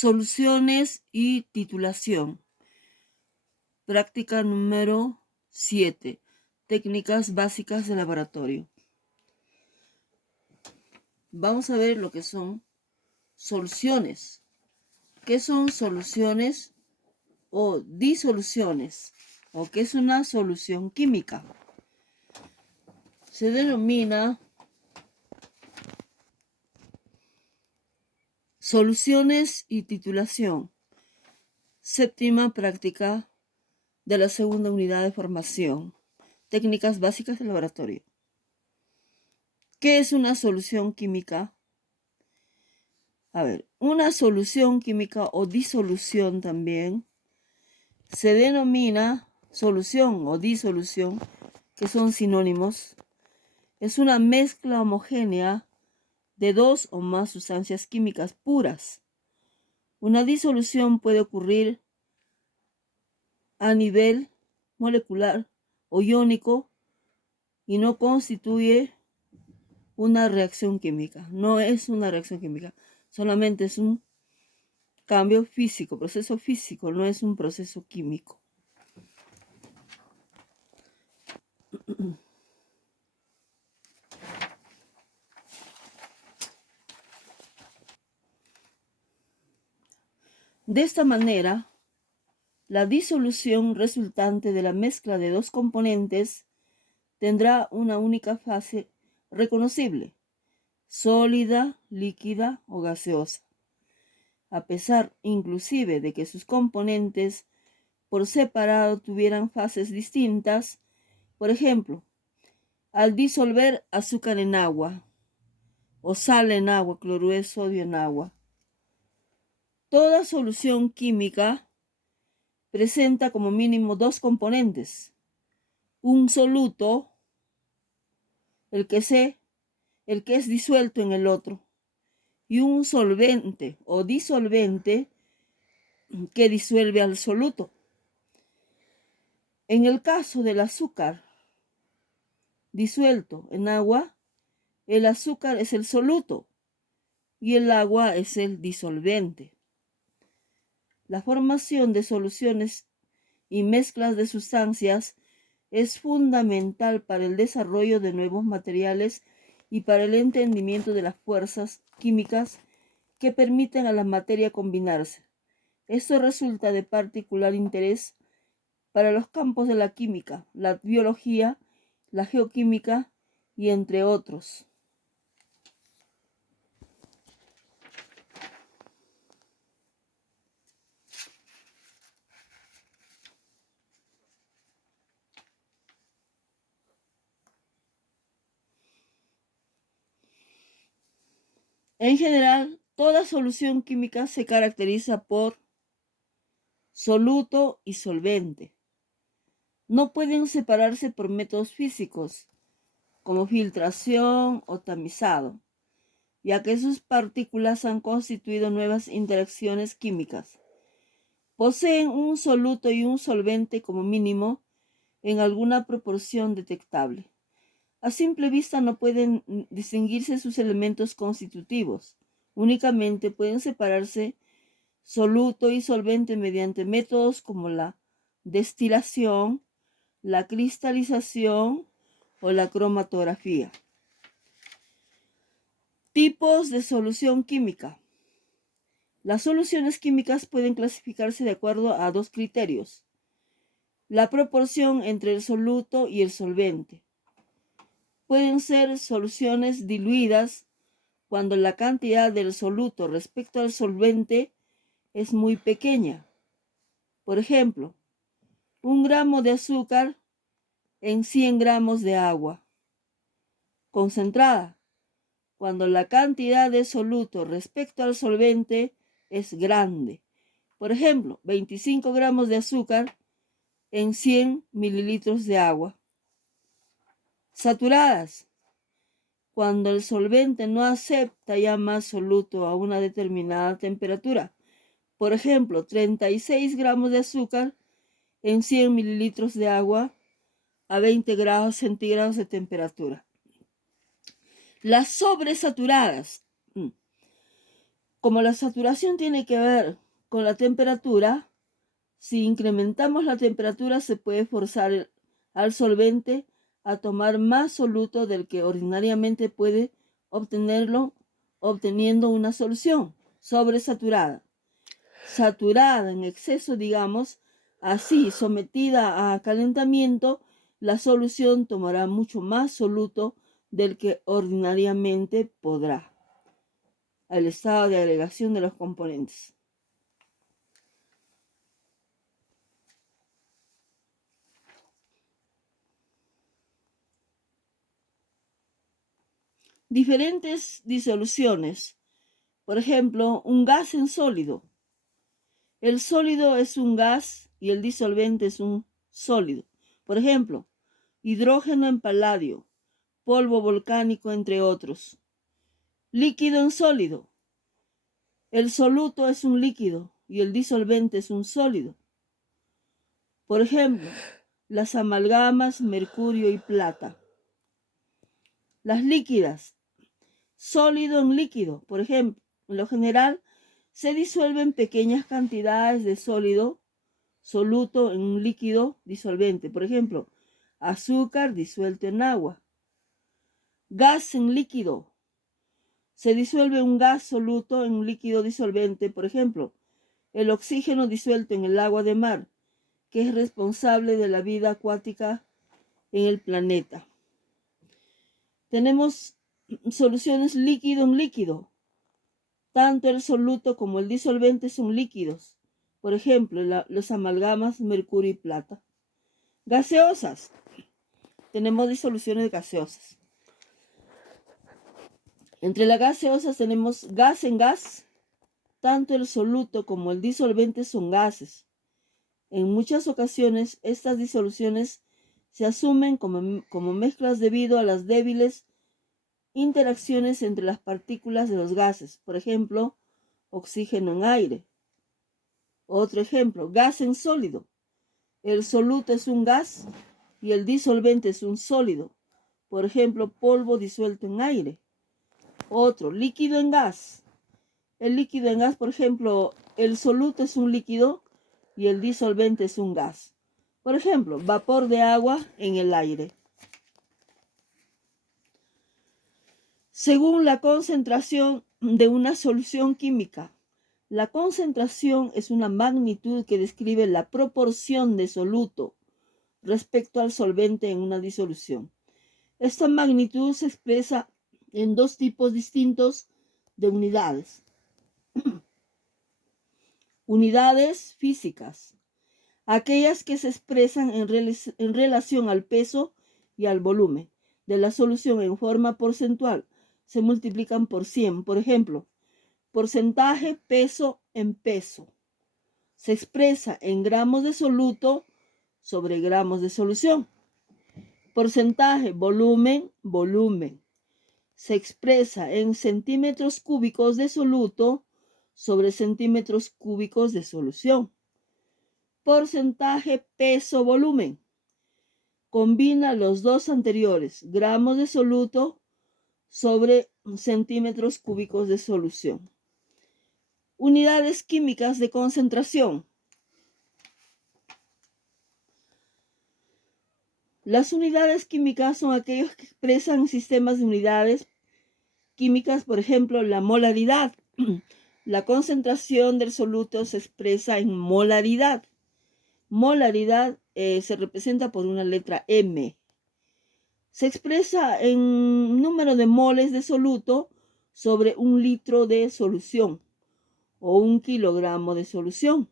Soluciones y titulación. Práctica número 7. Técnicas básicas de laboratorio. Vamos a ver lo que son soluciones. ¿Qué son soluciones o disoluciones? ¿O qué es una solución química? Se denomina soluciones y titulación. Séptima práctica de la segunda unidad de formación. Técnicas básicas de laboratorio. ¿Qué es una solución química? A ver, una solución química o disolución también se denomina solución o disolución, que son sinónimos. Es una mezcla homogénea de dos o más sustancias químicas puras. Una disolución puede ocurrir a nivel molecular o iónico y no constituye una reacción química. No es una reacción química, solamente es un cambio físico, proceso físico, no es un proceso químico. De esta manera, la disolución resultante de la mezcla de dos componentes tendrá una única fase reconocible, sólida, líquida o gaseosa, a pesar inclusive de que sus componentes por separado tuvieran fases distintas. Por ejemplo, al disolver azúcar en agua o sal en agua, cloruro de sodio en agua. Toda solución química presenta como mínimo dos componentes: un soluto, el que es disuelto en el otro, y un solvente o disolvente que disuelve al soluto. En el caso del azúcar disuelto en agua, el azúcar es el soluto y el agua es el disolvente. La formación de soluciones y mezclas de sustancias es fundamental para el desarrollo de nuevos materiales y para el entendimiento de las fuerzas químicas que permiten a la materia combinarse. Esto resulta de particular interés para los campos de la química, la biología, la geoquímica y entre otros. En general, toda solución química se caracteriza por soluto y solvente. No pueden separarse por métodos físicos, como filtración o tamizado, ya que sus partículas han constituido nuevas interacciones químicas. Poseen un soluto y un solvente como mínimo en alguna proporción detectable. A simple vista no pueden distinguirse sus elementos constitutivos. Únicamente pueden separarse soluto y solvente mediante métodos como la destilación, la cristalización o la cromatografía. Tipos de solución química. Las soluciones químicas pueden clasificarse de acuerdo a dos criterios: la proporción entre el soluto y el solvente. Pueden ser soluciones diluidas cuando la cantidad del soluto respecto al solvente es muy pequeña. Por ejemplo, 1 gramo de azúcar en 100 gramos de agua. Concentrada, cuando la cantidad de soluto respecto al solvente es grande. Por ejemplo, 25 gramos de azúcar en 100 mililitros de agua. Saturadas, cuando el solvente no acepta ya más soluto a una determinada temperatura. Por ejemplo, 36 gramos de azúcar en 100 mililitros de agua a 20 grados centígrados de temperatura. Las sobresaturadas, Como la saturación tiene que ver con la temperatura, si incrementamos la temperatura se puede forzar al solvente a tomar más soluto del que ordinariamente puede obtenerlo, obteniendo una solución sobresaturada. Saturada en exceso, digamos, así sometida a calentamiento, la solución tomará mucho más soluto del que ordinariamente podrá. El estado de agregación de los componentes. Diferentes disoluciones. Por ejemplo, un gas en sólido. El sólido es un gas y el disolvente es un sólido. Por ejemplo, hidrógeno en paladio, polvo volcánico, entre otros. Líquido en sólido. El soluto es un líquido y el disolvente es un sólido. Por ejemplo, las amalgamas, mercurio y plata. Las líquidas. Sólido en líquido. Por ejemplo, en lo general, se disuelven pequeñas cantidades de sólido soluto en un líquido disolvente. Por ejemplo, azúcar disuelto en agua. Gas en líquido. Se disuelve un gas soluto en un líquido disolvente. Por ejemplo, el oxígeno disuelto en el agua de mar, que es responsable de la vida acuática en el planeta. Tenemos soluciones líquido en líquido. Tanto el soluto como el disolvente son líquidos. Por ejemplo, los amalgamas, mercurio y plata. Gaseosas. Tenemos disoluciones gaseosas. Entre las gaseosas tenemos gas en gas. Tanto el soluto como el disolvente son gases. En muchas ocasiones, estas disoluciones se asumen como mezclas debido a las débiles interacciones entre las partículas de los gases. Por ejemplo, oxígeno en aire. Otro ejemplo, gas en sólido. El soluto es un gas y el disolvente es un sólido. Por ejemplo, polvo disuelto en aire. Otro, líquido en gas. El líquido en gas, por ejemplo, el soluto es un líquido y el disolvente es un gas. Por ejemplo, vapor de agua en el aire. Según la concentración de una solución química, la concentración es una magnitud que describe la proporción de soluto respecto al solvente en una disolución. Esta magnitud se expresa en dos tipos distintos de unidades. Unidades físicas, aquellas que se expresan en relación al peso y al volumen de la solución en forma porcentual, se multiplican por 100. Por ejemplo, porcentaje peso en peso. Se expresa en gramos de soluto sobre gramos de solución. Porcentaje volumen, volumen. Se expresa en centímetros cúbicos de soluto sobre centímetros cúbicos de solución. Porcentaje peso, volumen. Combina los dos anteriores, gramos de soluto sobre centímetros cúbicos de solución. Unidades químicas de concentración. Las unidades químicas son aquellos que expresan sistemas de unidades químicas, por ejemplo, la molaridad. La concentración del soluto se expresa en molaridad. Molaridad se representa por una letra M. Se expresa en número de moles de soluto sobre un litro de solución o un kilogramo de solución.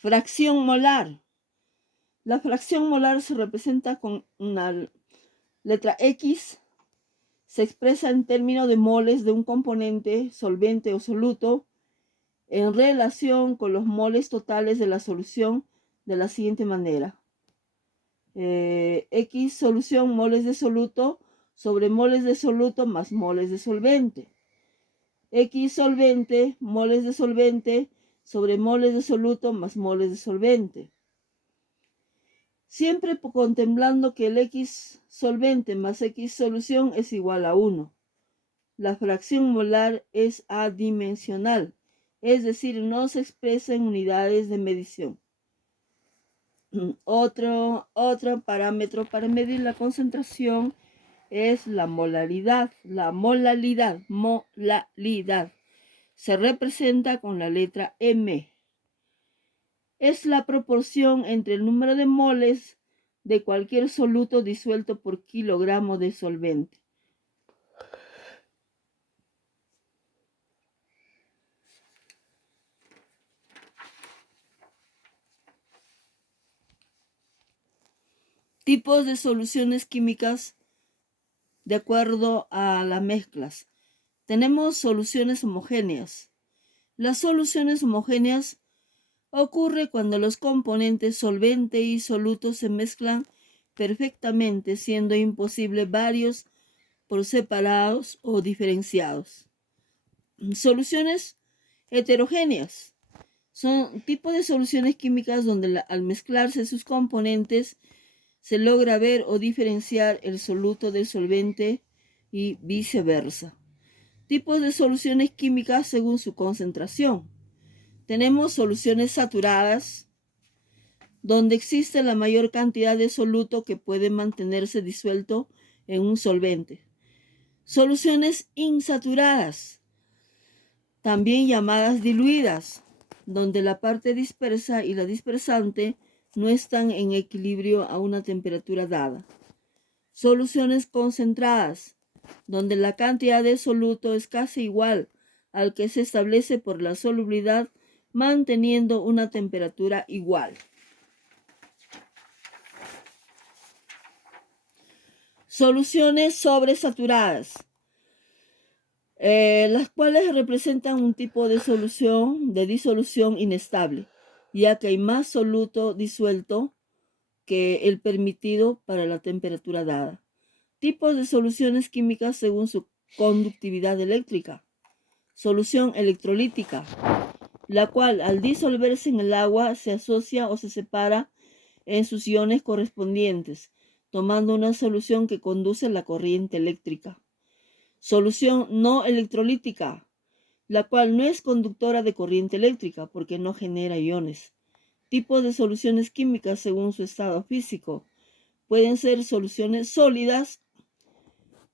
Fracción molar. La fracción molar se representa con una letra X. Se expresa en términos de moles de un componente, solvente o soluto, en relación con los moles totales de la solución de la siguiente manera. X solución moles de soluto sobre moles de soluto más moles de solvente. X solvente moles de solvente sobre moles de soluto más moles de solvente. Siempre contemplando que el X solvente más X solución es igual a 1. La fracción molar es adimensional, es decir, no se expresa en unidades de medición. Otro parámetro para medir la concentración es la molaridad. La molalidad se representa con la letra M. Es la proporción entre el número de moles de cualquier soluto disuelto por kilogramo de solvente. Tipos de soluciones químicas de acuerdo a las mezclas. Tenemos soluciones homogéneas. Las soluciones homogéneas ocurre cuando los componentes solvente y soluto se mezclan perfectamente, siendo imposible varios por separados o diferenciados. Soluciones heterogéneas son tipos de soluciones químicas donde al mezclarse sus componentes se logra ver o diferenciar el soluto del solvente y viceversa. Tipos de soluciones químicas según su concentración. Tenemos soluciones saturadas, donde existe la mayor cantidad de soluto que puede mantenerse disuelto en un solvente. Soluciones insaturadas, también llamadas diluidas, donde la parte dispersa y la dispersante no están en equilibrio a una temperatura dada. Soluciones concentradas, donde la cantidad de soluto es casi igual al que se establece por la solubilidad, manteniendo una temperatura igual. Soluciones sobresaturadas, las cuales representan un tipo de solución de disolución inestable, ya que hay más soluto disuelto que el permitido para la temperatura dada. Tipos de soluciones químicas según su conductividad eléctrica. Solución electrolítica, la cual al disolverse en el agua se asocia o se separa en sus iones correspondientes, tomando una solución que conduce la corriente eléctrica. Solución no electrolítica, la cual no es conductora de corriente eléctrica porque no genera iones. Tipos de soluciones químicas según su estado físico. Pueden ser soluciones sólidas,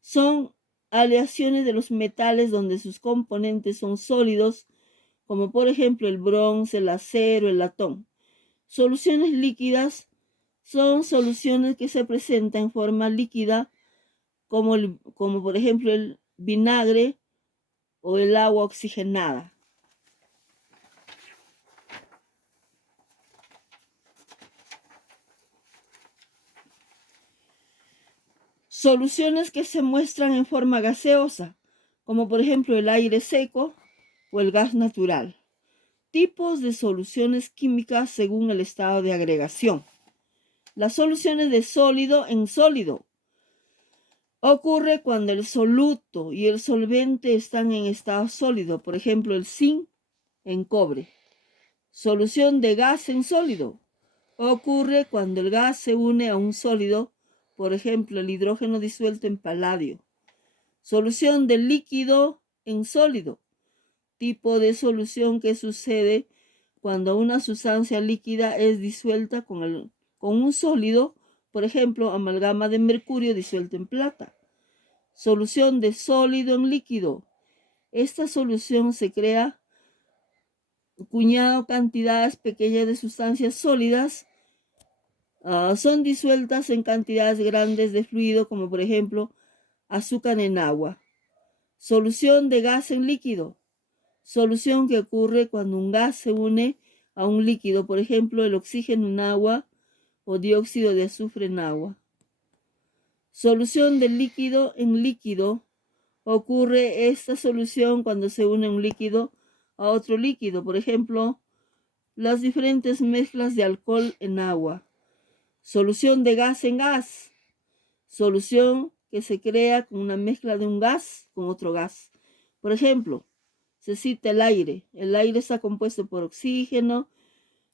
son aleaciones de los metales donde sus componentes son sólidos, como por ejemplo el bronce, el acero, el latón. Soluciones líquidas son soluciones que se presentan en forma líquida, como por ejemplo el vinagre o el agua oxigenada. Soluciones que se muestran en forma gaseosa, como por ejemplo el aire seco o el gas natural. Tipos de soluciones químicas según el estado de agregación. Las soluciones de sólido en sólido. Ocurre cuando el soluto y el solvente están en estado sólido, por ejemplo el zinc en cobre. Solución de gas en sólido. Ocurre cuando el gas se une a un sólido, por ejemplo el hidrógeno disuelto en paladio. Solución de líquido en sólido. Tipo de solución que sucede cuando una sustancia líquida es disuelta con un sólido, por ejemplo, amalgama de mercurio disuelto en plata. Solución de sólido en líquido. Esta solución se crea cuñado cantidades pequeñas de sustancias sólidas, son disueltas en cantidades grandes de fluido, como por ejemplo azúcar en agua. Solución de gas en líquido. Solución que ocurre cuando un gas se une a un líquido, por ejemplo el oxígeno en agua o dióxido de azufre en agua. Solución de líquido en líquido. Ocurre esta solución cuando se une un líquido a otro líquido, por ejemplo las diferentes mezclas de alcohol en agua. Solución de gas en gas. Solución que se crea con una mezcla de un gas con otro gas. Por ejemplo, se cita el aire. El aire está compuesto por oxígeno,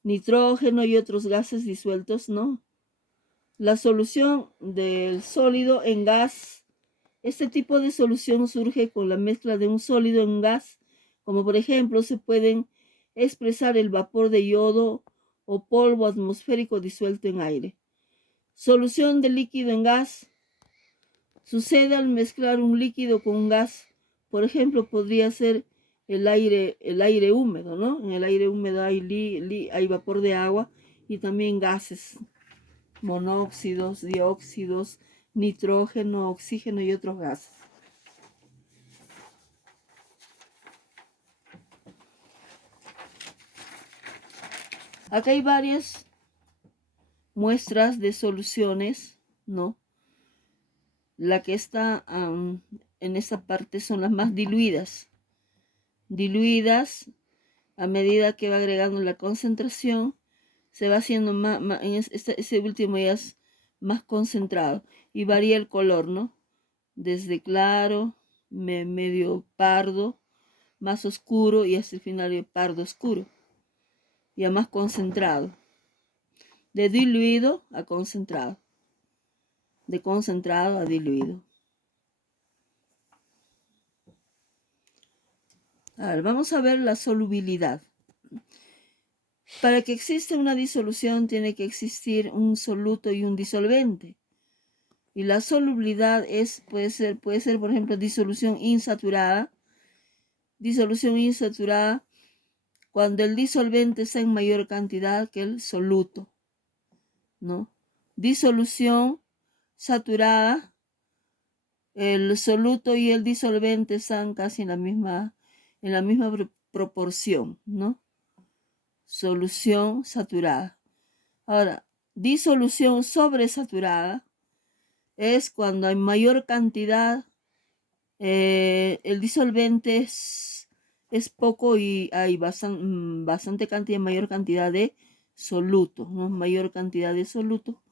nitrógeno y otros gases disueltos, ¿no? La solución del sólido en gas. Este tipo de solución surge con la mezcla de un sólido en gas, como por ejemplo se pueden expresar el vapor de yodo o polvo atmosférico disuelto en aire. Solución de líquido en gas. Sucede al mezclar un líquido con un gas. Por ejemplo, podría ser el aire húmedo, ¿no? En el aire húmedo hay vapor de agua y también gases, monóxidos, dióxidos, nitrógeno, oxígeno y otros gases. Acá hay varias muestras de soluciones, ¿no? La que está en esta parte son las más diluidas. Diluidas, a medida que va agregando la concentración, se va haciendo más en ese último ya es más concentrado y varía el color, ¿no? Desde claro, medio pardo, más oscuro y hasta el final de pardo oscuro, ya más concentrado. De diluido a concentrado. De concentrado a diluido. A ver, vamos a ver la solubilidad. Para que exista una disolución tiene que existir un soluto y un disolvente. Y la solubilidad puede ser, por ejemplo, disolución insaturada. Disolución insaturada cuando el disolvente está en mayor cantidad que el soluto, ¿no? Disolución saturada, el soluto y el disolvente están casi en la misma proporción, ¿no? Solución saturada. Ahora, disolución sobresaturada es cuando hay mayor cantidad, el disolvente es poco y hay bastante cantidad, mayor cantidad de soluto, ¿no? Mayor cantidad de soluto,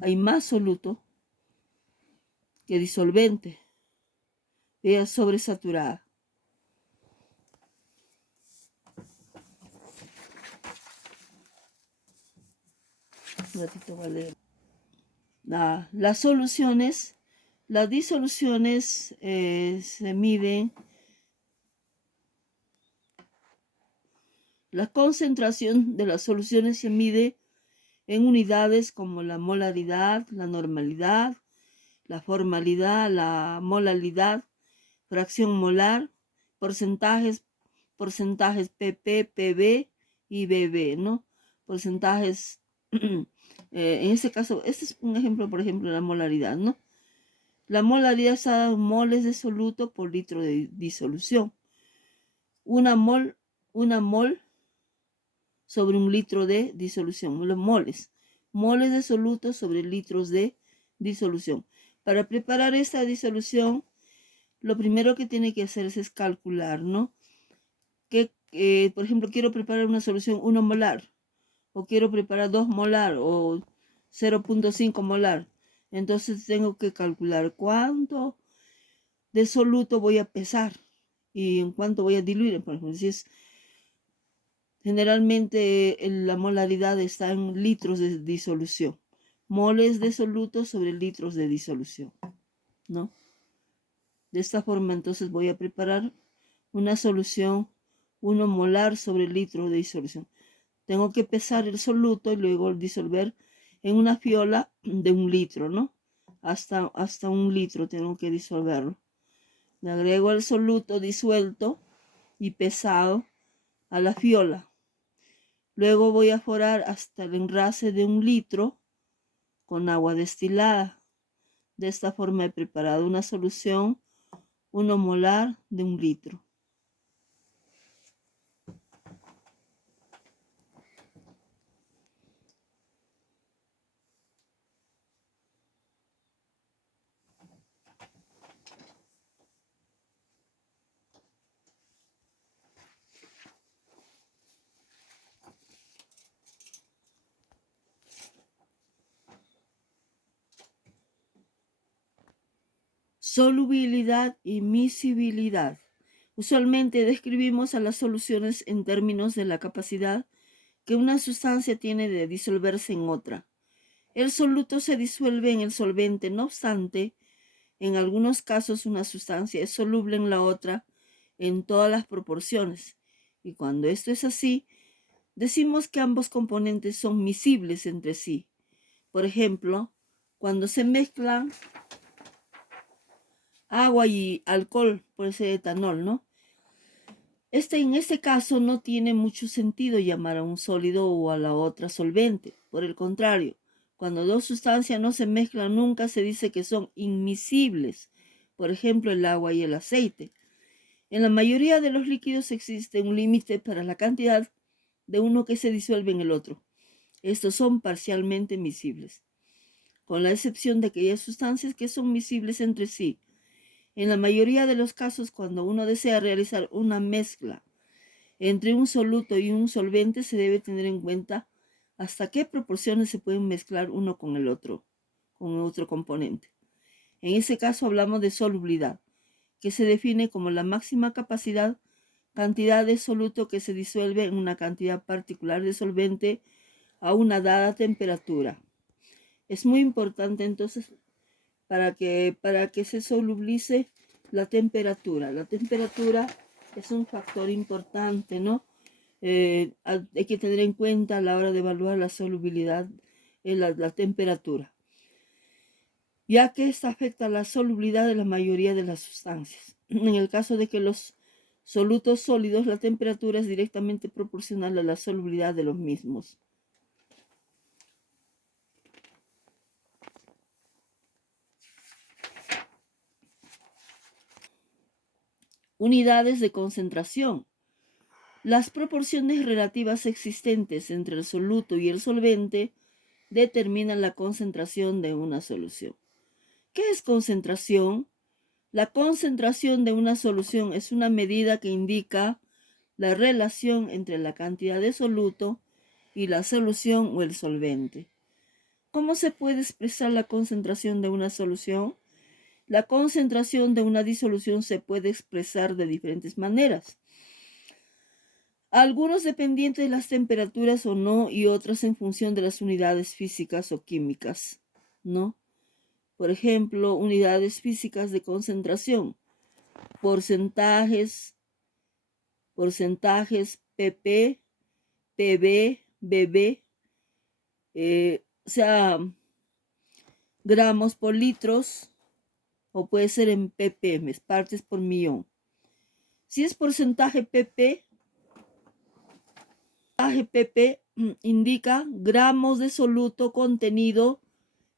hay más soluto que disolvente, ella es sobresaturada. Un ratito voy a leer. Las disoluciones se miden. La concentración de las soluciones se mide en unidades como la molaridad, la normalidad, la formalidad, la molalidad, fracción molar, porcentajes pp, pb y bb, ¿no? Porcentajes, en este caso, este es un ejemplo, por ejemplo, de la molaridad, ¿no? La molaridad está en moles de soluto por litro de disolución. Una mol sobre un litro de disolución, los moles de soluto sobre litros de disolución. Para preparar esta disolución, lo primero que tiene que hacer es calcular, ¿no? Que, por ejemplo, quiero preparar una solución 1 molar, o quiero preparar 2 molar, o 0.5 molar. Entonces tengo que calcular cuánto de soluto voy a pesar y en cuánto voy a diluir. Por ejemplo, si es generalmente la molaridad está en litros de disolución. Moles de soluto sobre litros de disolución, ¿no? De esta forma, entonces voy a preparar una solución 1 molar sobre litro de disolución. Tengo que pesar el soluto y luego disolver en una fiola de 1 litro, ¿no? Hasta 1 litro tengo que disolverlo. Le agrego el soluto disuelto y pesado a la fiola. Luego voy a forar hasta el enrase de 1 litro con agua destilada. De esta forma he preparado una solución 1 molar de 1 litro. Solubilidad y miscibilidad. Usualmente describimos a las soluciones en términos de la capacidad que una sustancia tiene de disolverse en otra. El soluto se disuelve en el solvente, no obstante, en algunos casos una sustancia es soluble en la otra en todas las proporciones, y cuando esto es así, decimos que ambos componentes son miscibles entre sí. Por ejemplo, cuando se mezclan agua y alcohol, puede ser etanol, ¿no? En este caso no tiene mucho sentido llamar a un sólido o a la otra solvente. Por el contrario, cuando dos sustancias no se mezclan nunca se dice que son inmiscibles. Por ejemplo, el agua y el aceite. En la mayoría de los líquidos existe un límite para la cantidad de uno que se disuelve en el otro. Estos son parcialmente miscibles, con la excepción de aquellas sustancias que son miscibles entre sí. En la mayoría de los casos, cuando uno desea realizar una mezcla entre un soluto y un solvente, se debe tener en cuenta hasta qué proporciones se pueden mezclar uno con el otro componente. En ese caso hablamos de solubilidad, que se define como la máxima cantidad de soluto que se disuelve en una cantidad particular de solvente a una dada temperatura. Es muy importante entonces para que se solubilice la temperatura. La temperatura es un factor importante, ¿no? Hay que tener en cuenta a la hora de evaluar la solubilidad en la temperatura, ya que esta afecta la solubilidad de la mayoría de las sustancias. En el caso de que los solutos sólidos, la temperatura es directamente proporcional a la solubilidad de los mismos. Unidades de concentración. Las proporciones relativas existentes entre el soluto y el solvente determinan la concentración de una solución. ¿Qué es concentración? La concentración de una solución es una medida que indica la relación entre la cantidad de soluto y la solución o el solvente. ¿Cómo se puede expresar la concentración de una solución? La concentración de una disolución se puede expresar de diferentes maneras. Algunos dependientes de las temperaturas o no, y otras en función de las unidades físicas o químicas, ¿no? Por ejemplo, unidades físicas de concentración, porcentajes, pp, pb, bb, o sea, gramos por litros, o puede ser en ppm, partes por millón. Si es porcentaje pp indica gramos de soluto contenido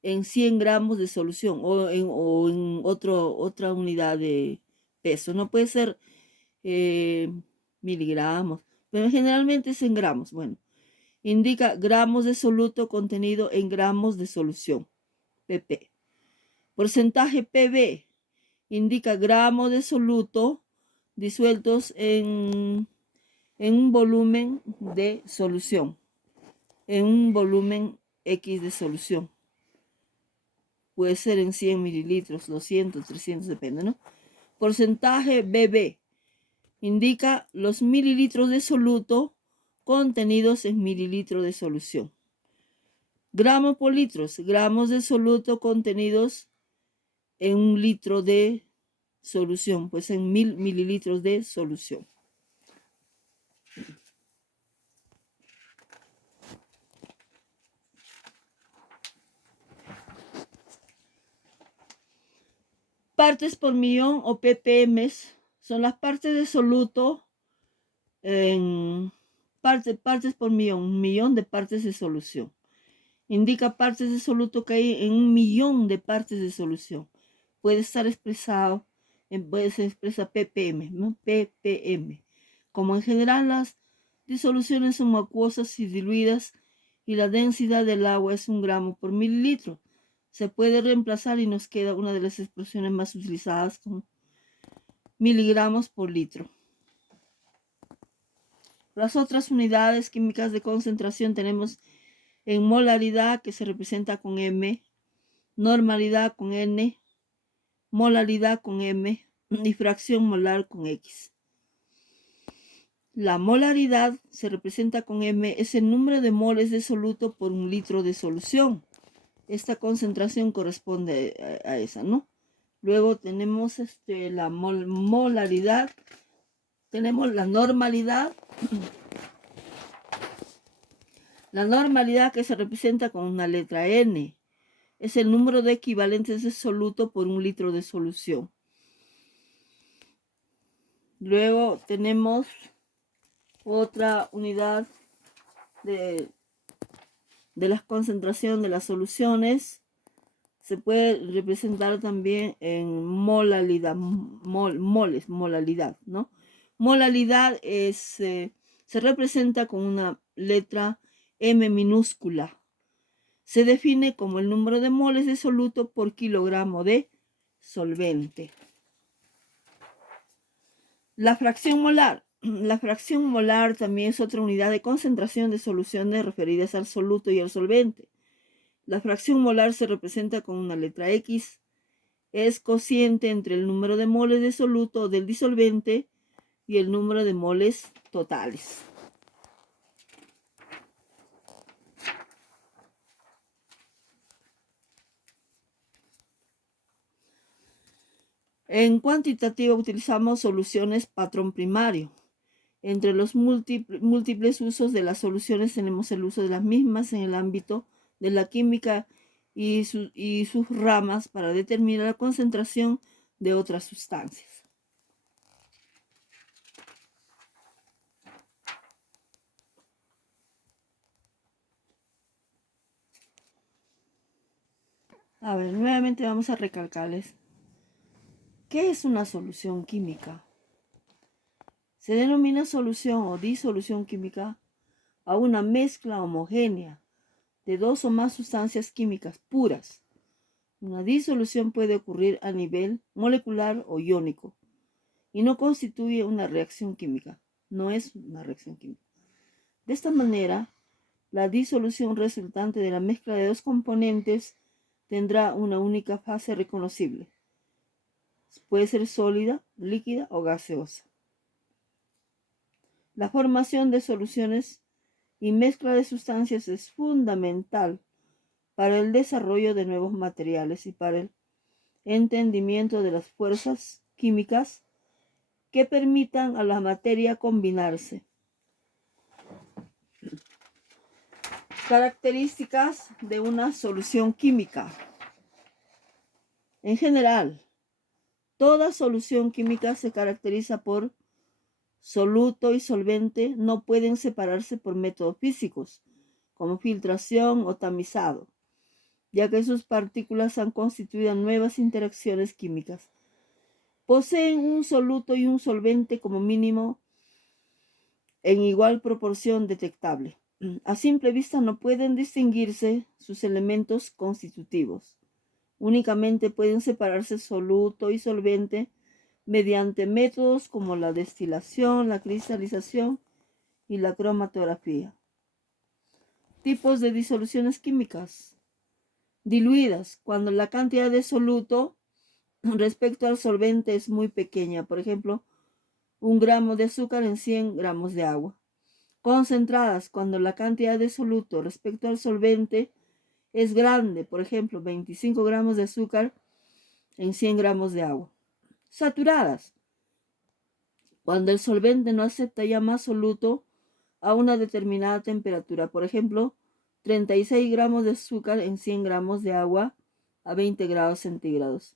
en 100 gramos de solución o en otra unidad de peso. No puede ser miligramos, pero generalmente es en gramos. Bueno, indica gramos de soluto contenido en gramos de solución, pp. Porcentaje pb indica gramos de soluto disueltos en un volumen de solución, en un volumen X de solución. Puede ser en 100 mililitros, 200, 300, depende, ¿no? Porcentaje BB indica los mililitros de soluto contenidos en mililitros de solución. Gramos por litros, gramos de soluto contenidos en 1 litro de solución, pues en 1000 mililitros de solución. Partes por millón o ppm son las partes de soluto en partes por millón, 1 millón de partes de solución. Indica partes de soluto que hay en 1 millón de partes de solución. Puede estar expresado, puede ser expresa ppm, ¿no? ppm. Como en general las disoluciones son acuosas y diluidas y la densidad del agua es 1 gramo por mililitro, se puede reemplazar y nos queda una de las expresiones más utilizadas como miligramos por litro. Las otras unidades químicas de concentración tenemos en molaridad, que se representa con M, normalidad con N, molaridad con M y fracción molar con X. La molaridad se representa con M, es el número de moles de soluto por un litro de solución. Esta concentración corresponde a esa, ¿no? Luego tenemos la molaridad, tenemos la normalidad. La normalidad, que se representa con una letra N, es el número de equivalentes de soluto por un litro de solución. Luego tenemos otra unidad de la concentración de las soluciones. Se puede representar también en molalidad, molalidad, ¿no? Molalidad se representa con una letra M minúscula. Se define como el número de moles de soluto por kilogramo de solvente. La fracción molar. La fracción molar también es otra unidad de concentración de soluciones referidas al soluto y al solvente. La fracción molar se representa con una letra X. Es cociente entre el número de moles de soluto del disolvente y el número de moles totales. En cuantitativa utilizamos soluciones patrón primario. Entre los múltiples usos de las soluciones tenemos el uso de las mismas en el ámbito de la química y sus ramas para determinar la concentración de otras sustancias. A ver, nuevamente vamos a recalcarles. ¿Qué es una solución química? Se denomina solución o disolución química a una mezcla homogénea de dos o más sustancias químicas puras. Una disolución puede ocurrir a nivel molecular o iónico y no constituye una reacción química. No es una reacción química. De esta manera, la disolución resultante de la mezcla de dos componentes tendrá una única fase reconocible. Puede ser sólida, líquida o gaseosa. La formación de soluciones y mezcla de sustancias es fundamental para el desarrollo de nuevos materiales y para el entendimiento de las fuerzas químicas que permitan a la materia combinarse. Características de una solución química. En general, toda solución química se caracteriza por soluto y solvente, no pueden separarse por métodos físicos, como filtración o tamizado, ya que sus partículas han constituido nuevas interacciones químicas. Poseen un soluto y un solvente como mínimo en igual proporción detectable. A simple vista no pueden distinguirse sus elementos constitutivos. Únicamente pueden separarse soluto y solvente mediante métodos como la destilación, la cristalización y la cromatografía. Tipos de disoluciones químicas. Diluidas, cuando la cantidad de soluto respecto al solvente es muy pequeña, por ejemplo, 1 gramo de azúcar en 100 gramos de agua. Concentradas, cuando la cantidad de soluto respecto al solvente es grande, por ejemplo, 25 gramos de azúcar en 100 gramos de agua. Saturadas, cuando el solvente no acepta ya más soluto a una determinada temperatura, por ejemplo, 36 gramos de azúcar en 100 gramos de agua a 20 grados centígrados.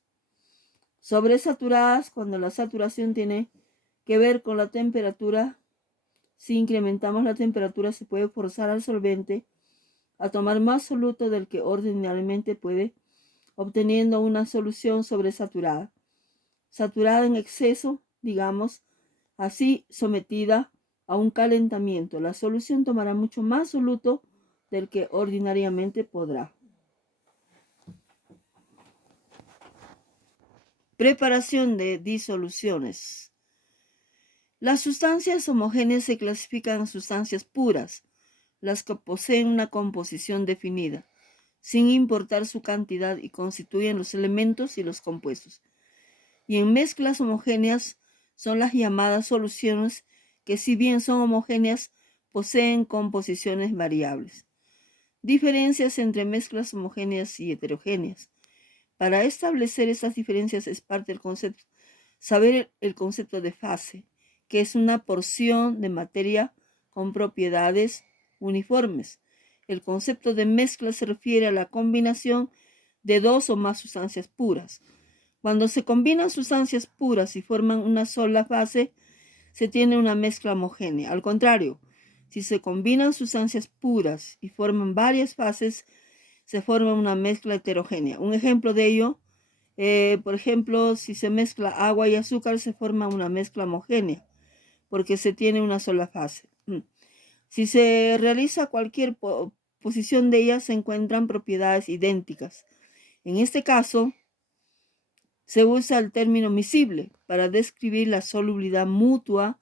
Sobresaturadas, cuando la saturación tiene que ver con la temperatura. Si incrementamos la temperatura, se puede forzar al solvente a tomar más soluto del que ordinariamente puede, obteniendo una solución sobresaturada. Saturada en exceso, digamos, así sometida a un calentamiento, la solución tomará mucho más soluto del que ordinariamente podrá. Preparación de disoluciones. Las sustancias homogéneas se clasifican en sustancias puras, las que poseen una composición definida, sin importar su cantidad, y constituyen los elementos y los compuestos. Y en mezclas homogéneas son las llamadas soluciones que si bien son homogéneas, poseen composiciones variables. Diferencias entre mezclas homogéneas y heterogéneas. Para establecer estas diferencias es parte del concepto, saber el concepto de fase, que es una porción de materia con propiedades uniformes. El concepto de mezcla se refiere a la combinación de dos o más sustancias puras. Cuando se combinan sustancias puras y forman una sola fase, se tiene una mezcla homogénea. Al contrario, si se combinan sustancias puras y forman varias fases, se forma una mezcla heterogénea. Un ejemplo de ello, por ejemplo, si se mezcla agua y azúcar, se forma una mezcla homogénea, porque se tiene una sola fase. Si se realiza cualquier posición de ellas, se encuentran propiedades idénticas. En este caso, se usa el término miscible para describir la solubilidad mutua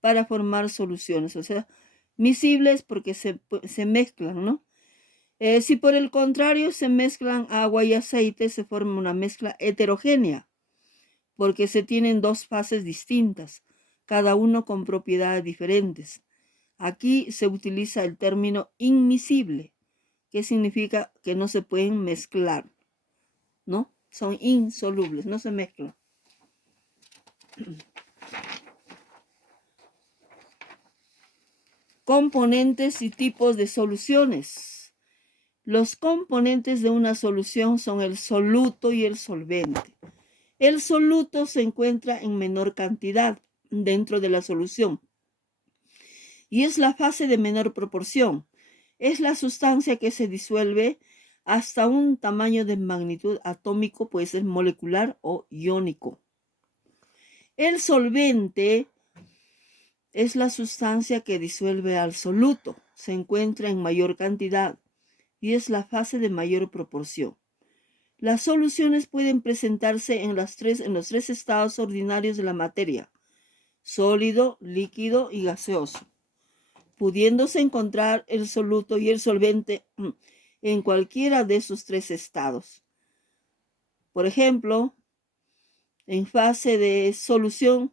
para formar soluciones. O sea, miscibles porque se mezclan, ¿no? Si por el contrario se mezclan agua y aceite, se forma una mezcla heterogénea, porque se tienen dos fases distintas, cada uno con propiedades diferentes. Aquí se utiliza el término inmiscible, que significa que no se pueden mezclar, ¿no? Son insolubles, no se mezclan. Componentes y tipos de soluciones. Los componentes de una solución son el soluto y el solvente. El soluto se encuentra en menor cantidad dentro de la solución y es la fase de menor proporción. Es la sustancia que se disuelve hasta un tamaño de magnitud atómico, puede ser molecular o iónico. El solvente es la sustancia que disuelve al soluto, se encuentra en mayor cantidad y es la fase de mayor proporción. Las soluciones pueden presentarse en los tres estados ordinarios de la materia: sólido, líquido y gaseoso, pudiéndose encontrar el soluto y el solvente en cualquiera de esos tres estados. Por ejemplo, en fase de solución,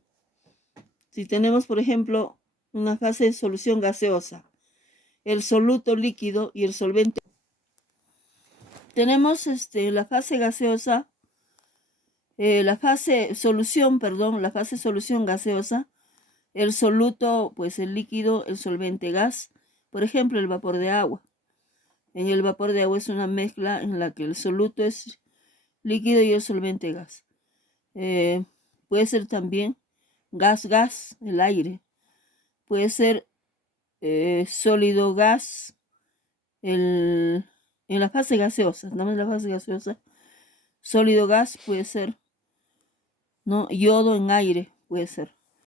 si tenemos, por ejemplo, una fase de solución gaseosa, el soluto líquido y el solvente. Tenemos la fase gaseosa, la fase solución gaseosa, el soluto, pues el líquido, el solvente gas, por ejemplo, el vapor de agua. En el vapor de agua es una mezcla en la que el soluto es líquido y el solvente gas. Puede ser también gas, el aire. Puede ser sólido gas en la fase gaseosa. Estamos en la fase gaseosa. Sólido gas puede ser, ¿no? Yodo en aire puede ser.